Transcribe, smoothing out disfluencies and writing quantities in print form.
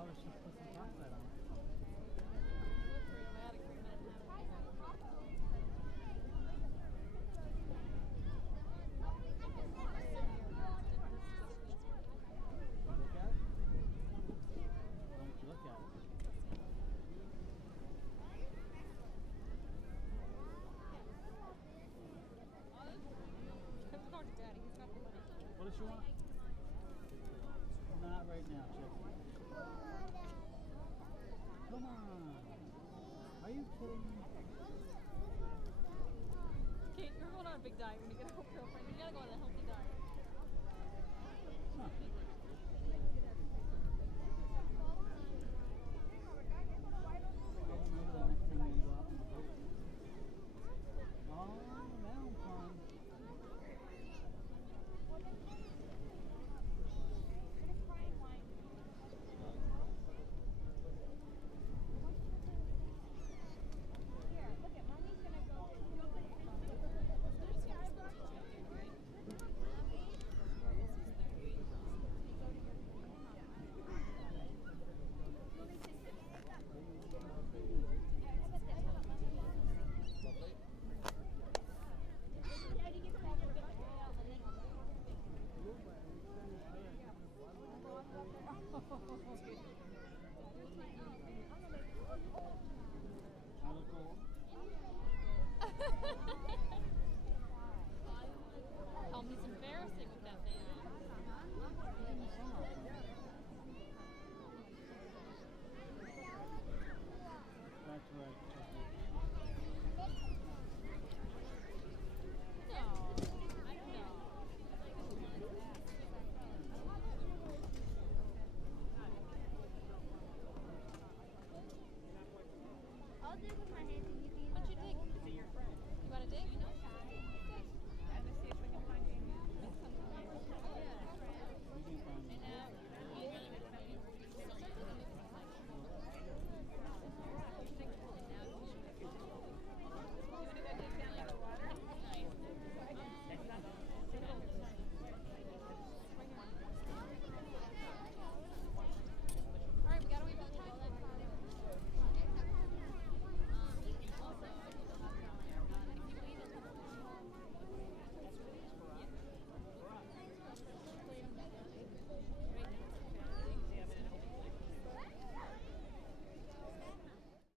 Probably should put some chocolate on it. Look at it? Why don't you look at it? Talk to Daddy. He's got the money. What does she want? Not right now, Jesse. Come on. Are you kidding me? Kate, you're going on a big diet when you get a girlfriend. You gotta go on a healthy diet. Huh. Maybe the next thing we go out on the boat. Oh, now I'm fun. I look old. Tell me it's embarrassing with that thing. That's right. No, I don't know. I'll do